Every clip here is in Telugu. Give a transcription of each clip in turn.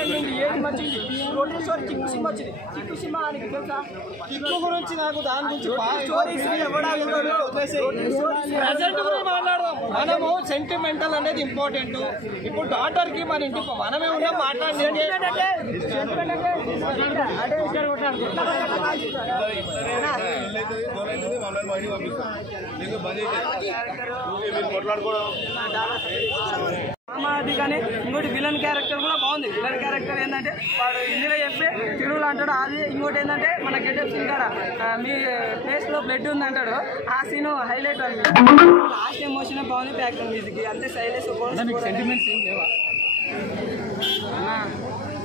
ఏది మంచిది కోటేశ్వర్ చిక్కు సినిమా వచ్చింది. చిక్కు సినిమా నీకు తెలుసా? చిక్కు గురించి నాకు దాని గురించి మనము సెంటిమెంటల్ అనేది ఇంపార్టెంట్. ఇప్పుడు డాక్టర్ కి మన ఇంటి మనమే ఉన్నా మాట్లాడేది మామాది. కానీ ఇంకోటి విలన్ క్యారెక్టర్ కూడా బాగుంది. విలన్ క్యారెక్టర్ ఏంటంటే వాడు హిందీలో చెప్పి తెలుగులో అంటాడు. అది ఇంకోటి ఏంటంటే మన గెటప్ సీన్ కాడ మీ ఫేస్ లో బ్లడ్ ఉంది అంటాడు. ఆ సీన్ హైలైట్ అని లాస్ట్ ఎమోషన్ బాగుంది. బ్యాక్గ్రౌండ్ మ్యూజిక్ అంతే సైలెన్స్.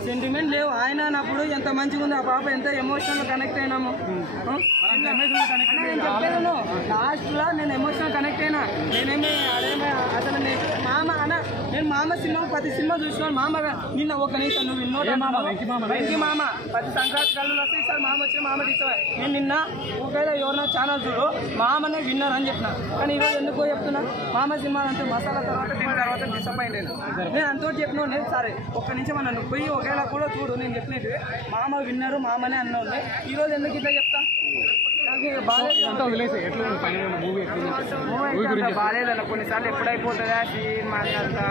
సెంటిమెంట్ లేవు. ఆయన అన్నప్పుడు ఎంత మంచిగా ఉంది. ఆ పాప ఎంత ఎమోషనల్ కనెక్ట్ అయినాము. నేను చెప్పాను లాస్ట్ లో నేను ఎమోషనల్ కనెక్ట్ అయినా. నేనేమి అదేమి అసలు మామ అన్న నేను మామ సినిమా ప్రతి సినిమా చూసినాను. మామ నిన్న ఒక నీతో నువ్వు విన్నోట వెంకి మామ ప్రతి సంక్రాంతి కళ్ళు వస్తే ఈసారి మామ వచ్చి మామ తీసుకోవాలి. నేను నిన్న ఒకవేళ ఎవరైనా ఛానల్ చూడు మామనే విన్నర్ అని చెప్పిన. కానీ ఈరోజు ఎందుకో చెప్తున్నా మామ సినిమా అంటే మసాలా తర్వాత దీని తర్వాత డిసప్పాయింట్ అయినా. నేను అంతో చెప్పినా నేను సరే ఒక్క నిమిషం నన్ను పోయి ఒకవేళ కూడా చూడు నేను చెప్పినట్టు మామ విన్నరు మామనే అన్నావు. ఈరోజు ఎందుకు ఇట్లా చెప్తా బాగాలేదన్న కొన్నిసార్లు ఎప్పుడైపోతుందా మాట్లాడతా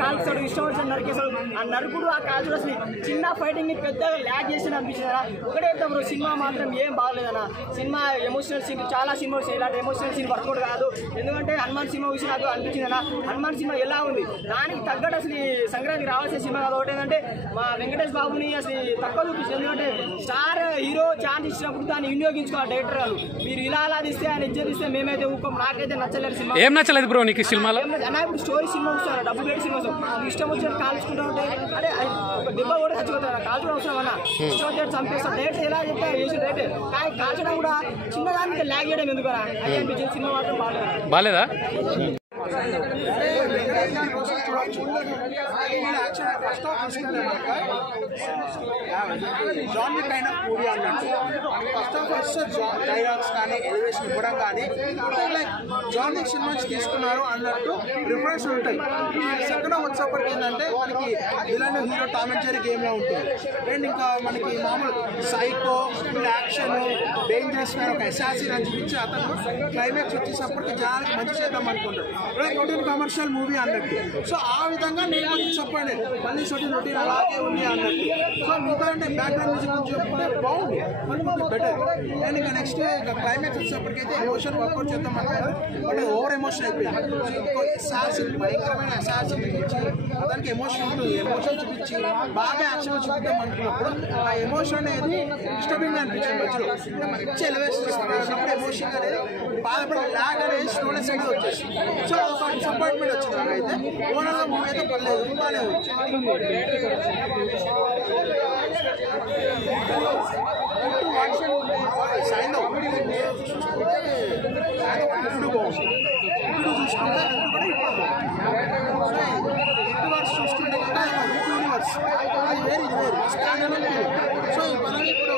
కాల్చాడు ఇష్టం వచ్చిన నరికేశాడు. ఆ నరుకుడు ఆ కాల్చుడు అసలు చిన్న ఫైటింగ్ ని పెద్దగా ల్యాగ్ చేసి అనిపించిందా? ఒకటే బ్రో సినిమా మాత్రం ఏం బాగలేదన్న. సినిమా ఎమోషనల్ సీన్ చాలా సినిమాలు ఇలాంటి ఎమోషనల్ సీన్ వర్కౌట్ కాదు. ఎందుకంటే హనుమాన్ సినిమా విషయం నాకు అనిపించిందన్న. హనుమాన్ సినిమా ఎలా ఉంది దానికి తగ్గట్టు అసలు సంక్రాంతికి రావాల్సిన సినిమా కాదు. ఒకటి ఏంటంటే మా వెంకటేష్ బాబుని అసలు తక్కువ చూపించింది. ఎందుకంటే స్టార్ హీరో ఛాన్స్ ఇచ్చినప్పుడు దాన్ని వినియోగించుకోవాలి డైరెక్టర్ గారు. మీరు ఇలా అలా తీస్తే ఆయన ఇచ్చేదిస్తే మేమైతే ఊకం. నాకైతే నచ్చలేదు సినిమా. ఏం నచ్చలేదు బ్రో నీకు సినిమాలో? అన్న ఇప్పుడు స్టోరీ సినిమా వస్తారు డబ్బు పెట్టి సినిమా ఇష్టం వచ్చినట్టు కాల్చుకుంటూ ఉంటే అంటే దెబ్బ కూడా చచ్చిపోతారు. కాల్చడం అవసరం అన్న. ఇష్టం వచ్చేది చంపేస్తారు. డైరెక్ట్ ఎలా చెప్తారు చేసి డైరెక్ట్. కానీ కాల్చడం కూడా చిన్నదానికి ల్యాగ్ చేయడం ఎందుకన్నా అది అనిపించింది. సినిమా మాత్రం బాగాలేదా? జాన్వి కైండ్ ఆఫ్ మూవీ అన్నట్టు ఫస్ట్ ఆఫ్ ఆల్ డైలాగ్స్ కానీ ఎలివేషన్ ఇవ్వడం కానీ లైక్ జాన్వి సినిమా నుంచి తీసుకున్నారు అన్నట్టు రిఫరెన్స్ ఉంటాయి. సెకండ్ వచ్చేప్పటికి ఏంటంటే మనకి villain hero Tom and Jerry game లో ఉంటుంది. అండ్ ఇంకా మనకి మామూలు సైకో యాక్షన్ డేంజరస్ గా ఒక అసాసిన్ అని చూపించి అతను క్లైమాక్స్ వచ్చేసప్పటికి జనానికి మంచి చేద్దాం అనుకుంటాడు. రొటీన్ కమర్షియల్ మూవీ అన్నట్టు. సో ఆ విధంగా నేను కొంచెం చెప్పండి మళ్ళీ రొటీన్ అలాగే ఉంది అన్నట్టు. సో మిగతా అంటే బ్యాక్గ్రౌండ్ మ్యూజిక్ గురించి చెప్పుకుంటే బాగుంది బెటర్. అండ్ ఇంకా నెక్స్ట్ ఇంకా క్లైమాక్స్ వచ్చేప్పటికైతే ఎమోషన్ వర్కౌట్ చేద్దాం అనుకుంటారు. బట్ ఓవర్ ఎమోషన్ అయిపోయింది. అసాసిన్ భయంకరమైన అసాసిన్ చూపించి అతనికి ఎమోషన్ ఉంటుంది. ఎమోషన్ చూపించి బాగా యాక్షన్ చూపిద్దాం అనుకున్నప్పుడు ఆ ఎమోషన్ అనేది డిస్టర్బింగ్ అనిపించింది. మధ్యలో మంచి ఎలివేషన్ ఇస్తున్నప్పుడు ఎమోషన్ అనేది బాధపడే ల్యాగ్ అనేది స్టోరీ సైడ్ వచ్చేసింది. సో ఒక డిసప్పాయింట్మెంట్ వచ్చింది. నాకైతే ఓవరాల్గా మూవీ అయితే పర్లేదు బాగానే వచ్చింది. సాయంత్రం ఇప్పుడు బాగుంది. ఇప్పుడు చూసుకుంటే వర్స్ చూసుకుంటే కదా యూనివర్స్ అది వేరు ఇది వేరు. సో మనం ఇప్పుడు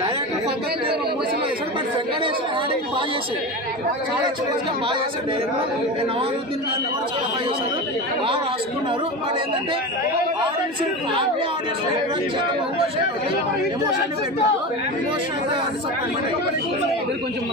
డైరెక్టర్ పద్ధతి మోసం చేశాడు. బట్ వెంకటేష్ ఆడింగ్ బాగా చేశాడు. చాలా ఎక్స్పీరియన్స్గా బాగా చేశాడు డైరెక్టర్. నవారుద్దీన్ గారిని కూడా చాలా బాగా చేశారు. బాగా రాసుకున్నారు. బట్ ఏంటంటే ఆడియన్స్ ఫ్యామిలీ ఆడియన్స్ ఎమోషన్ పెట్టారు. ఎమోషనల్గా డిసప్పాయింట్మెంట్ కొంచెం